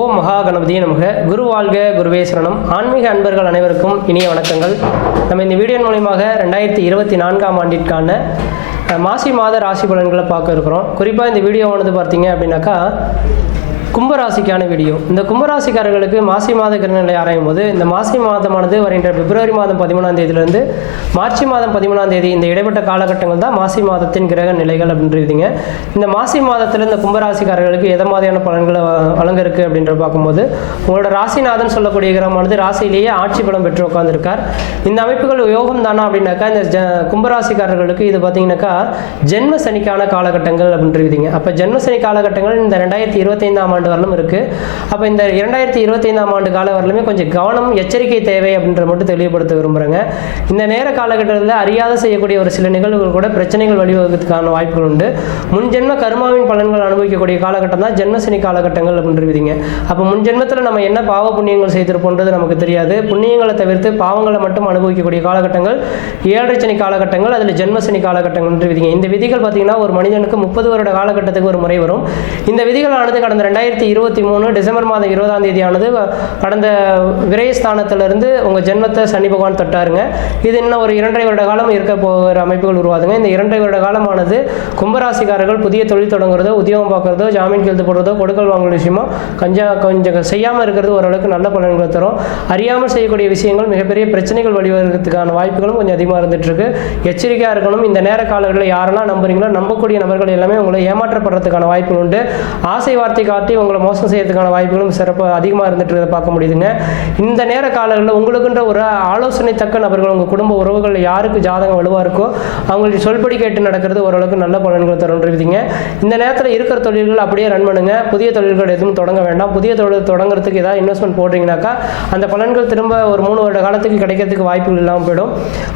ஓம் மகா கணபதியே நமக. குரு வாழ்க, குருவே சரணம். ஆன்மீக அன்பர்கள் அனைவருக்கும் இனிய வணக்கங்கள். நம்ம இந்த வீடியோ மூலமாக 2024ஆம் ஆண்டிற்கான மாசி மாத ராசி பலன்களை பார்க்க இருக்கிறோம். குறிப்பாக இந்த வீடியோ பார்த்தீங்க அப்படின்னாக்கா கும்பராசிக்கான வீடியோ. இந்த கும்பராசிக்காரர்களுக்கு மாசி மாத கிரகநிலை ஆராயும் போது இந்த மாசி மாதமானது வருகின்ற பிப்ரவரி மாதம் 13ஆம் தேதியிலிருந்து மார்ச் மாதம் 13ஆம் தேதி இந்த இடைப்பட்ட காலகட்டங்கள் தான் மாசி மாதத்தின் கிரக நிலைகள் அப்படின்றீங்க. இந்த மாசி மாதத்தில் இந்த கும்பராசிக்காரர்களுக்கு எதை மாதிரியான பலன்களை வழங்க இருக்கு அப்படின்ற பார்க்கும்போது உங்களோட ராசிநாதன் சொல்லக்கூடிய கிரகமானது ராசியிலேயே ஆட்சி பலம் பெற்று உட்கார்ந்துருக்கார். இந்த அமைப்புகள் யோகம் தானா அப்படின்னாக்கா இந்த கும்பராசிக்காரர்களுக்கு இது பார்த்தீங்கன்னாக்கா ஜென்ம சனிக்கான காலகட்டங்கள் அப்படின்றீங்க. அப்போ ஜென்ம சனி காலகட்டங்கள் இந்த 2025ஆம் ஆண்டு வரலும் இருக்கு. அப்போ இந்த 2025ஆம் ஆண்டு கால வரலுமே கொஞ்சம் கவனம், எச்சரிக்கை தேவை அப்படின்ற மட்டும் தெளிவுபடுத்த விரும்புகிறேங்க. இந்த நேர காலகட்டத்தில் அறியாத செய்யக்கூடிய ஒரு சில நிகழ்வுகள் கூட பிரச்சனைகள் வழிவகுக்கிறதுக்கான வாய்ப்புகள் உண்டு. முன்ஜென்ம கர்மாவின் பலன்கள் அனுபவிக்கக்கூடிய காலகட்டம் தான் ஜென்மசனி காலகட்டங்கள் அப்படின்றீங்க. அப்போ முன்ஜென்மத்தில் நம்ம என்ன பாவ புண்ணியங்கள் செய்திருப்போன்றது நமக்கு தெரியாது. புண்ணியங்களை தவிர்த்து பாவங்களை மட்டும் அனுபவிக்கக்கூடிய காலகட்டங்கள் ஏழரை சனி காலகட்டங்கள், அதில் ஜென்மசனி காலகட்டங்கள் விதிங்க. இந்த விதிகள் பார்த்தீங்கன்னா ஒரு மனிதனுக்கு 30 வருட காலகட்டத்துக்கு ஒரு முறை வரும். இந்த விதிகளானது கடந்த 2023 டிசம்பர் மாதம் 20ஆம் தேதியானது கடந்த விரயஸ்தானத்திலிருந்து உங்கள் ஜென்மத்தை சனி பகவான் தொட்டாருங்க. இது இன்னும் ஒரு 2.5 வருட காலம் இருக்க போகிற அமைப்புகள் உருவாதுங்க. இந்த 2.5 வருட காலமானது கும்பராசிக்காரர்கள் புதிய தொழில் தொடங்குறதோ, உத்தியோகம் பார்க்குறதோ, ஜாமீன் கையெழுத்து போடுறதோ, கொடுக்கல் வாங்கல் விஷயமோ கொஞ்சம் செய்யாமல் இருக்கிறது ஓரளவுக்கு நல்ல பலன்களை தரும். அறியாமல் செய்யக்கூடிய விஷயங்கள் மிகப்பெரிய பிரச்சனைகள் வழிவகுக்கிறதுக்கான வாய்ப்புகளும் கொஞ்சம் அதிகமாக இருந்துட்டு இருக்கு. எச்சரிக்கையாக இருக்கணும். இந்த நேர காலங்களில் யாரெல்லாம் நம்புறீங்களோ நம்பக்கூடிய நபர்கள் எல்லாமே உங்களை ஏமாற்றப்படுறதுக்கான வாய்ப்புகள் உண்டு. ஆசை வார்த்தை காட்டி உங்களை மோசம் செய்யறதுக்கான வாய்ப்புகளும் சிறப்பாக அதிகமாக இருந்துட்டு பார்க்க முடியுதுங்க. இந்த நேர காலங்களில் உங்களுக்குன்ற ஒரு ஆலோசனை தக்க நபர்கள், உங்கள் குடும்ப உறவுகள் யாருக்கு ஜாதகம் வலுவாக இருக்கோ அவங்களுக்கு சொல்படி கேட்டு நடக்கிறது ஓரளவுக்கு நல்ல பலன்கள் தருன்றீங்க. இந்த நேரத்தில் இருக்கிற தொழில்கள் அப்படியே ரன் பண்ணுங்க. புதிய தொழில்கள் எதுவும் தொடங்க வேண்டாம். புதிய தொழில் தொடங்குறதுக்கு ஏதாவது இன்வெஸ்ட்மெண்ட் போடுறீங்கன்னாக்கா அந்த பலன்கள் திரும்ப ஒரு 3 வருட காலத்துக்கு கிடைக்கிறதுக்கு வாய்ப்புகள் இல்லாமல் போயிடும்.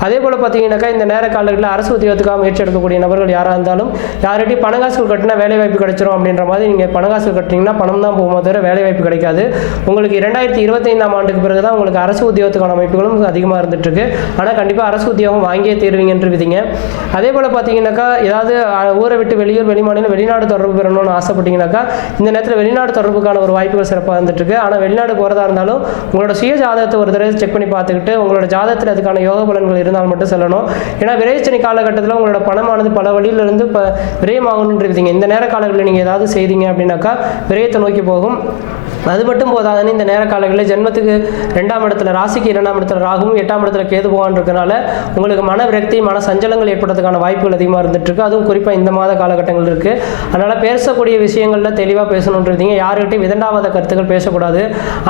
அதே போல் பார்த்தீங்கன்னாக்கா இந்த நேர காலங்களில் அரசு உத்தியோகத்துக்காக முயற்சி எடுக்கக்கூடிய நபர்கள் யாராக இருந்தாலும் யார்கிட்டையும் பணங்காசுகள் கட்டினா வேலை வாய்ப்பு கிடைச்சிரும் அப்படின்ற மாதிரி நீங்கள் பணங்காசு கட்டினீங்கன்னா பணம் தான் போகும்போது தவிர வேலை வாய்ப்பு கிடைக்காது. உங்களுக்கு 2025ஆம் ஆண்டுக்கு பிறகு தான் உங்களுக்கு அரசு உத்தியோகத்துக்கான அமைப்புகளும் அதிகமாக இருந்துட்டு இருக்கு. ஆனால் கண்டிப்பாக அரசு உத்தியோகம் வாங்கியே தீர்வீங்கன்று விதிங்க. அதே போல் பார்த்தீங்கன்னாக்கா ஏதாவது ஊரை விட்டு வெளியூர், வெளிமாநிலம், வெளிநாடு தொடர்பு பெறணும்னு ஆசைப்பட்டீங்கன்னாக்கா இந்த நேரத்தில் வெளிநாடு தொடர்புக்கான ஒரு வாய்ப்புகள் சிறப்பாக இருந்துட்டு இருக்கு. ஆனால் வெளிநாடு போகிறதா இருந்தாலும் உங்களோட சுய ஜாதகத்தை ஒரு தடவை செக் பண்ணி பார்த்துக்கிட்டு உங்களோட ஜாதகத்தில் அதுக்கான யோக பலன்கள் இருந்தால் மட்டும் செல்லணும். ஏன்னா விரைச்சனி காலகட்டத்தில் உங்களோட பணமானது பல வழியிலிருந்து விரயமாகணுன்ற விதிங்க. இந்த நேர காலங்களில் நீங்கள் ஏதாவது செய்தீங்க அப்படின்னாக்கா விரயத்தை நோக்கி போகும். அது மட்டும் போதாதுன்னு இந்த நேர காலங்களில் ஜென்மத்துக்கு 2ஆம் இடத்துல ராசிக்கு 2ஆம் இடத்துல ராகுவும் 8ஆம் இடத்துல கேது போகான் இருக்கனால உங்களுக்கு மன விரக்தி, மன சஞ்சலங்கள் ஏற்படுறதுக்கான வாய்ப்புகள் அதிகமாக இருந்துட்டு இருக்கு. அதுவும் குறிப்பாக இந்த மாத காலகட்டங்கள் இருக்கு. அதனால பேசக்கூடிய விஷயங்களில் தெளிவாக பேசணுன்றீங்க. யாருக்கிட்டையும் விதண்டாவாத கருத்துக்கள் பேசக்கூடாது.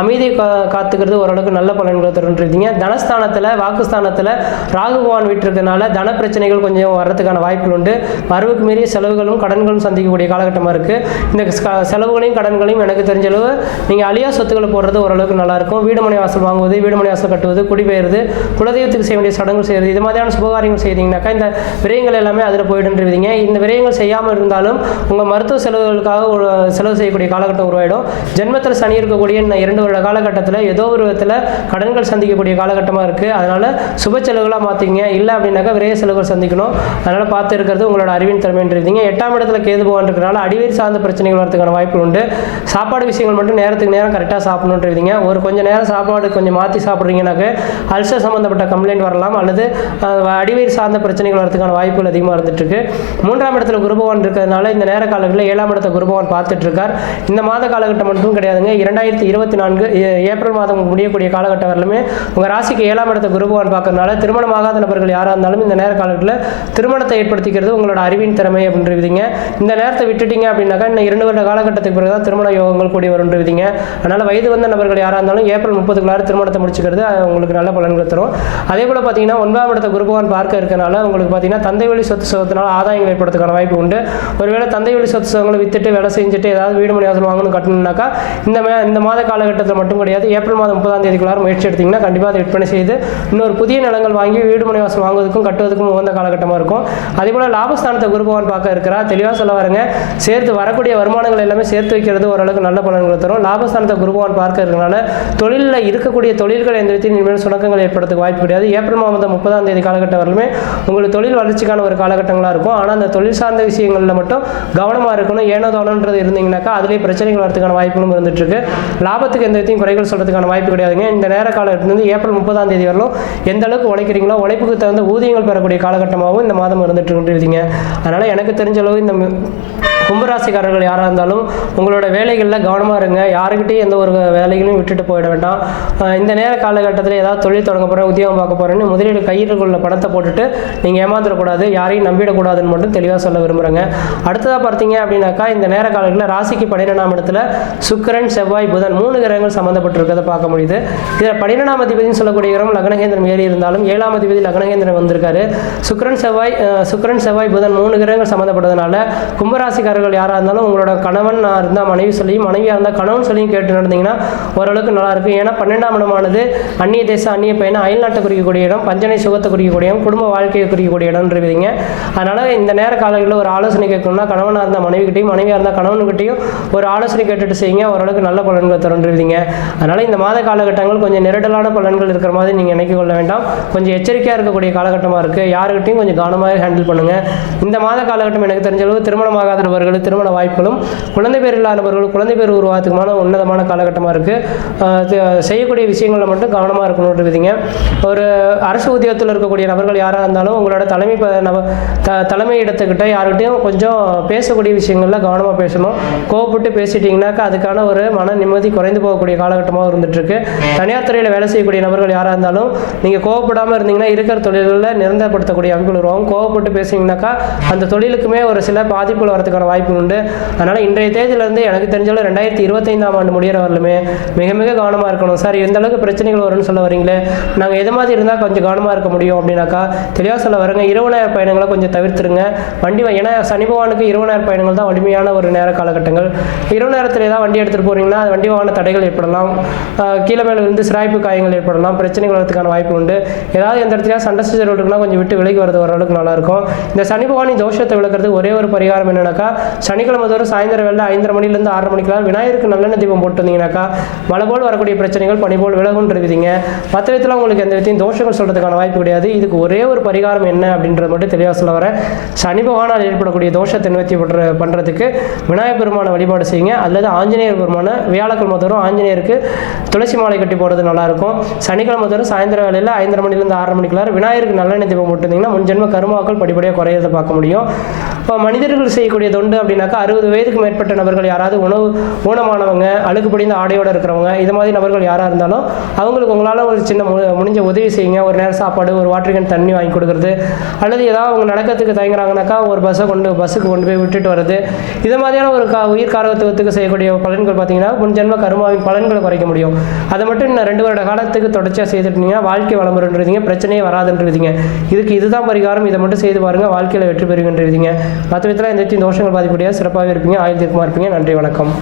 அமைதி காத்துக்கிறது ஓரளவுக்கு நல்ல பலன்களை தருன்றீங்க. தனஸ்தானத்தில், வாக்குஸ்தானத்தில் ராகு பகவான் வீட்டிருக்கனால தன பிரச்சனைகள் கொஞ்சம் வர்றதுக்கான வாய்ப்புகள் உண்டு. வரவுக்கு மீறிய செலவுகளும் கடன்களும் சந்திக்கக்கூடிய காலகட்டமாக இருக்கு. இந்த செலவுகளையும் கடன்களையும் எனக்கு தெரிஞ்ச அளவு நீங்கள் அழியா சொத்துக்களை போடுறது ஓரளவுக்கு நல்லாயிருக்கும். வீடு மனை வாசல் வாங்குவது, வீடு மனை வாசல் கட்டுவது, குடிபெயர்வது, குலதெய்வத்துக்கு செய்ய வேண்டிய சடங்குகள் செய்கிறது, இது மாதிரியான சுபகாரியங்கள் செய்தீங்கன்னாக்கா இந்த விரயங்கள் எல்லாமே அதில் போயிடுன்றீங்க. இந்த விரயங்கள் செய்யாமல் இருந்தாலும் உங்கள் மருத்துவ செலவுகளுக்காக செலவு செய்யக்கூடிய காலகட்டம் உருவாயிடும். ஜென்மத்தில் சனி இருக்கக்கூடிய இந்த 2 வருட காலகட்டத்தில் ஏதோ ஒரு விதத்தில் கடன்கள் சந்திக்கக்கூடிய காலகட்டமாக இருக்குது. அதனால் சுப செலவுகளாக மாற்றிங்க. இல்லை அப்படின்னாக்கா விரைய செலவுகள் சந்திக்கணும். அதனால் பார்த்து இருக்கிறது உங்களோட அறிவின் திறமைன்றீங்க. 8ஆம் இடத்துல கேது போகான் இருக்கிறனால அடிவேர் சார்ந்த பிரச்சனைகள் வரதுக்கான வாய்ப்புகள் உண்டு. சாப்பாடு விஷயங்கள் மட்டும் நேரத்துக்கு நேரம் கரெக்டாக சாப்பிடணுன்றீங்க. ஒரு கொஞ்சம் நேரம் சாப்பாடு கொஞ்சம் மாற்றி சாப்பிட்றீங்கன்னாக்க அல்சர் சம்மந்தப்பட்ட கம்ப்ளைண்ட் வரலாம், அல்லது அடிவயிறு சார்ந்த பிரச்சனைகள் வரதுக்கான வாய்ப்புகள் அதிகமாக இருந்துட்டு இருக்கு. 3ஆம் இடத்துல குருபவான் இருக்கிறதுனால இந்த நேர காலங்களில் 7ஆம் இடத்தை குருபவான் பார்த்துட்டு இருக்கார். இந்த மாத காலகட்டம் மட்டும் கிடையாதுங்க. 2024 ஏப்ரல் மாதம் முடியக்கூடிய காலகட்டம் வரலுமே உங்கள் ராசிக்கு 7ஆம் இடத்தை குருபவான் பார்க்கறதுனால திருமணமாகாத நபர்கள் யாராக இருந்தாலும் இந்த நேர காலத்தில் திருமணத்தை ஏற்படுத்திக்கிறது உங்களோட அறிவின் திறமை அப்படின்றீங்க. இந்த நேரத்தை விட்டுட்டீங்க அப்படின்னாக்கா இன்னும் 2 வருட காலகட்டத்துக்கு பிறகு தான் திருமண யோகங்கள் கூடி வருன்றீங்க. அதனால் வயது வந்த நபர்கள் யாராக இருந்தாலும் ஏப்ரல் 30க்குள்ளார திருமணத்தை முடிச்சுக்கிறது உங்களுக்கு நல்ல பலன்கள் தரும். அதே போல் பார்த்தீங்கன்னா 9ஆம் இடத்தை குருபவான் பார்க்க இருக்கனால உங்களுக்கு பார்த்தீங்கன்னா தந்தை வழி சொத்து சுகத்தினால் ஆதாயங்கள் ஏற்படுறதுக்கான வாய்ப்பு உண்டு. ஒருவேளை தந்தை வழி சொத்து சுகங்களை வித்துட்டு வேலை செஞ்சுட்டு ஏதாவது வீடு மனை வாசல் வாங்கணும் கட்டணும்னாக்கா இந்த மாத காலகட்டத்தில் மட்டும் கிடையாது, ஏப்ரல் மாதம் 30ஆம் தேதிக்குள்ளார முயற்சி எடுத்தீங்கன்னா கண்டிப்பாக அதை விற்பனை செய்து இன்னொரு புதிய நிலங்கள் வாங்கி வீடு மனை வாசல் வாங்குவதற்கும் கட்டுவதற்கும் உகந்த காலகட்டமாக இருக்கும். அதே போல் லாபஸ்தானத்தை குருபவான் பார்க்க இருக்கிறா. தெளிவாக சொல்ல வரங்க, சேர்த்து வரக்கூடிய வருமானங்கள் எல்லாமே சேர்த்து வைக்கிறது ஓரளவுக்கு நல்ல பலன்களை தரும். லாபஸ்தானத்தை குருபகவான் பார்க்க இருக்கிறதுனால தொழிலில் இருக்கக்கூடிய தொழில்கள் எந்த விதத்தில் இனிமேல் சுணக்கங்கள் ஏற்படுறதுக்கு வாய்ப்பு கிடையாது. ஏப்ரல் மாதம் 30ஆம் தேதி காலகட்டம் வரலுமே உங்களுக்கு தொழில் வளர்ச்சிக்கான ஒரு காலகட்டங்களாக இருக்கும். ஆனால் அந்த தொழில் சார்ந்த விஷயங்களில் மட்டும் கவனமாக இருக்கணும். ஏனோ தானோன்றது இருந்தீங்கன்னாக்கா அதிலே பிரச்சனைகள் வரதுக்கான வாய்ப்புகளும் இருந்துட்டு இருக்கு. லாபத்துக்கு எந்த விதத்தையும் குறைகள் சொல்றதுக்கான வாய்ப்பு கிடையாதுங்க. இந்த நேர காலகட்டத்திலிருந்து ஏப்ரல் 30ஆம் தேதி வரலும் எந்த அளவுக்கு உழைக்கிறீங்களோ உழைப்புக்கு தகுந்த ஊதியங்கள் பெறக்கூடிய காலகட்டமாகவும் இந்த மாதம் இருந்துட்டு இருக்குங்க. அதனால எனக்கு தெரிஞ்ச அளவு இந்த கும்பராசிக்காரர்கள் யாராக இருந்தாலும் உங்களோட வேலைகளில் கவனமாக இருங்க. யாருக்கிட்டையும் எந்த ஒரு வேலைகளையும் விட்டுட்டு போயிட வேண்டாம். இந்த நேர காலகட்டத்தில் ஏதாவது தொழில் தொடங்க போகிறேன், உத்தியோகம் பார்க்க போகிறேன்னு முதலீடு கையில் உள்ள பணத்தை போட்டுட்டு நீங்கள் ஏமாந்துடக்கூடாது, யாரையும் நம்பிடக்கூடாதுன்னு மட்டும் தெளிவாக சொல்ல விரும்புகிறேங்க. அடுத்ததாக பார்த்தீங்க அப்படின்னாக்கா இந்த நேர காலங்களில் ராசிக்கு 12ஆம் இடத்துல சுக்கிரன், செவ்வாய், புதன் 3 கிரகங்கள் சம்மந்தப்பட்டிருக்கிறத பார்க்க முடியுது. இதில் 12ஆம் அதிபதினு சொல்லக்கூடிய கிரகம் லக்னகேந்திரம் ஏறி இருந்தாலும் 7ஆம் அதிபதி லக்னகேந்திரம் வந்திருக்காரு. சுக்கிரன், செவ்வாய், புதன் 3 கிரகங்கள் சம்மந்தப்பட்டதுனால கும்பராசிக்காரர்கள் யாராக இருந்தாலும் உங்களோட கணவன் இருந்தால் மனைவி சொல்லியும், மனைவியாக இருந்தால் கணவன் சொல்லியும் கேட்டு நடந்தீங்கன்னா ஓரளவுக்கு நல்லா இருக்கும். ஏன்னா 12ஆம் இடமானது அந்நிய தேசம், அந்நிய பயணம், அயல்நாட்டை குறிக்கக்கூடிய இடம், பஞ்சனை சுகத்தை குறிக்கக்கூடிய இடம், குடும்ப வாழ்க்கையை குறிக்கக்கூடிய இடம் இருக்குதுங்க. அதனால இந்த நேர காலங்களில் ஒரு ஆலோசனை கேட்கணும்னா கணவனாக இருந்தால் மனைவிக்கிட்டையும், மனைவியாக இருந்தால் கணவனுக்கிட்டையும் ஒரு ஆலோசனை கேட்டுட்டு செய்யுங்க. ஓரளவுக்கு நல்ல பலன்களை தருவீங்க. அதனால இந்த மாத காலகட்டங்கள் கொஞ்சம் நெருடலான பலன்கள் இருக்கிற மாதிரி நீங்கள் நினைக்க கொள்ள வேண்டாம். கொஞ்சம் எச்சரிக்கையாக இருக்கக்கூடிய காலகட்டமாக இருக்குது. யாருக்கிட்டையும் கொஞ்சம் கவனமாக ஹேண்டில் பண்ணுங்க. இந்த மாத காலகட்டம் எனக்கு தெரிஞ்ச அளவு திருமணமாகாதவர்கள் திருமண வாய்ப்புகளும், குழந்தை பேர் இல்லாதவர்கள் குழந்தை பேர் உருவாக்குமான உன்னதமான காலகட்டமாக இருக்குது. செய்யக்கூடிய விஷயங்களில் மட்டும் கவனமாக இருக்கணும்ன்றீங்க. ஒரு அரசு உத்தியோகத்தில் இருக்கக்கூடிய நபர்கள் யாராக இருந்தாலும் உங்களோட தலைமை இடத்துக்கிட்ட யார்கிட்டையும் கொஞ்சம் பேசக்கூடிய விஷயங்களில் கவனமாக பேசணும். கோவப்பட்டு பேசிட்டீங்கன்னாக்கா அதுக்கான ஒரு மன நிம்மதி குறைந்து போகக்கூடிய காலகட்டமாக இருந்துட்டு இருக்கு. தனியார் துறையில் வேலை செய்யக்கூடிய நபர்கள் யாராக இருந்தாலும் நீங்கள் கோவப்படாமல் இருந்தீங்கன்னா இருக்கிற தொழில்களில் நிரந்தரப்படுத்தக்கூடிய அமைப்புகள் உருவாகும். கோவப்பட்டு பேசுனீங்கன்னாக்கா அந்த தொழிலுக்குமே ஒரு சில பாதிப்புகள் வரதுக்கான வாய்ப்பு உண்டு. அதனால் இன்றைய தேதியிலிருந்து எனக்கு தெரிஞ்சாலும் 2025ஆம் ஆண்டு முடிகிற வரலுமே மிக மிக கவனமாக இருக்கணும். சார் எந்த அளவுக்கு பிரச்சனைகள் வரும்னு சொல்ல வரீங்களே, நாங்கள் எது மாதிரி இருந்தால் கொஞ்சம் கவனமாக இருக்க முடியும் அப்படின்னாக்கா தெளிவாக சொல்ல வரங்க. இரவு நேர பயணங்களை கொஞ்சம் தவிர்த்துருங்க. ஏன்னா சனி பகவானுக்கு இரவு நேர பயணங்கள் தான் வலிமையான ஒரு நேர காலகட்டங்கள். இரவு நேரத்தில் ஏதாவது வண்டி எடுத்துகிட்டு போகிறீங்கன்னா வண்டி வாகன தடைகள் ஏற்படலாம், கீழே மேலே இருந்து சிராய்ப்பு காயங்கள் ஏற்படலாம், பிரச்சனைகள் வரதுக்கான வாய்ப்பு உண்டு. ஏதாவது எந்த இடத்துல சண்டை சச்சரவு இருக்குன்னா கொஞ்சம் விட்டு விலகி வரது ஓரளவுக்கு நல்லாயிருக்கும். இந்த சனி பகவானின் தோஷத்தை விளக்குறதுக்கு ஒரே ஒரு பரிகாரம் என்னன்னாக்கா சனிக்கிழமை தோறும் சாயந்தரம் வேலை 5:30 மணிலேருந்து 6:30 மணிக்கெல்லாம் விநாயகருக்கு நல்லெண்ணெய் தீபம் போட்டு வந்தீங்கன்னாக்கா மழை போல் வரக்கூடிய பிரச்சனைகள் பனி போல் விலகுன்றீங்க. மற்ற விதத்தில் உங்களுக்கு எந்த விதத்தையும் தோஷங்கள் சொல்றதுக்கான வாய்ப்பு கிடையாது. இதுக்கு ஒரே ஒரு பரிகாரம் என்ன அப்படின்றத மட்டும் தெளிவாக சொல்ல வரேன். சனி பகவானால் ஏற்படக்கூடிய தோஷத்தை நிவர்த்தி பண்ணுறதுக்கு விநாயகர் பெருமான வழிபாடு செய்யுங்க. அல்லது ஆஞ்சநேயர் பெருமான வியாழக்கிழமை தோறும் ஆஞ்சநேயருக்கு துளசி மாலை கட்டி போடுறது நல்லாயிருக்கும். சனிக்கிழமை தோறும் சாயந்தரம் வேலையில் 5:30 மணிலேருந்து 6:30 மணிக்கெல்லாம் விநாயகருக்கு நல்லெண்ணெய் தீபம் போட்டுருந்தீங்கன்னா முன்ஜென்ம கருமாக்கள் படிப்படியாக குறையிறதை பார்க்க முடியும். இப்போ மனிதர்கள் செய்யக்கூடிய தொண்டு அப்படின்னாக்கா 60 வயதுக்கு மேற்பட்ட நபர்கள் யாராவது ஊனமானவங்க, அழுக்கு படிந்த ஆடையோடு இருக்கிறவங்க, இது மாதிரி நபர்கள் யாராக இருந்தாலும் அவங்களுக்கு உங்களால் ஒரு சின்ன முடிஞ்ச உதவி செய்யுங்க. ஒரு நேரம் சாப்பாடு, ஒரு வாட்டர் கேன் தண்ணி வாங்கி கொடுக்குறது, அல்லது ஏதாவது அவங்க நடக்கிறதுக்கு தயங்குறாங்கனாக்கா ஒரு பஸ்ஸுக்கு கொண்டு போய் விட்டுட்டு வருது. இது மாதிரியான ஒரு உயிர் காரகத்துவத்துக்கு செய்யக்கூடிய பலன்கள் பார்த்தீங்கன்னா முன்ஜென்ம கருமாவின் பலன்களை குறைக்க முடியும். அதை மட்டும் இன்னும் 2 வருட காலத்துக்கு தொடர்ச்சியாக செய்துட்டீங்கன்னா வாழ்க்கை வளமுறைன்றீங்க, பிரச்சனையே வராதுன்றீங்க. இதுதான் பரிகாரம். இதை மட்டும் செய்து பாருங்கள், வாழ்க்கையில் வெற்றி பெறுகின்றீங்க. மற்ற விதத்தில் எந்த தோஷங்கள் பாதிப்படியாக சிறப்பாகவே இருப்பீங்க, ஆயுள் தீர்க்கமாக இருப்பீங்க. நன்றி, வணக்கம்.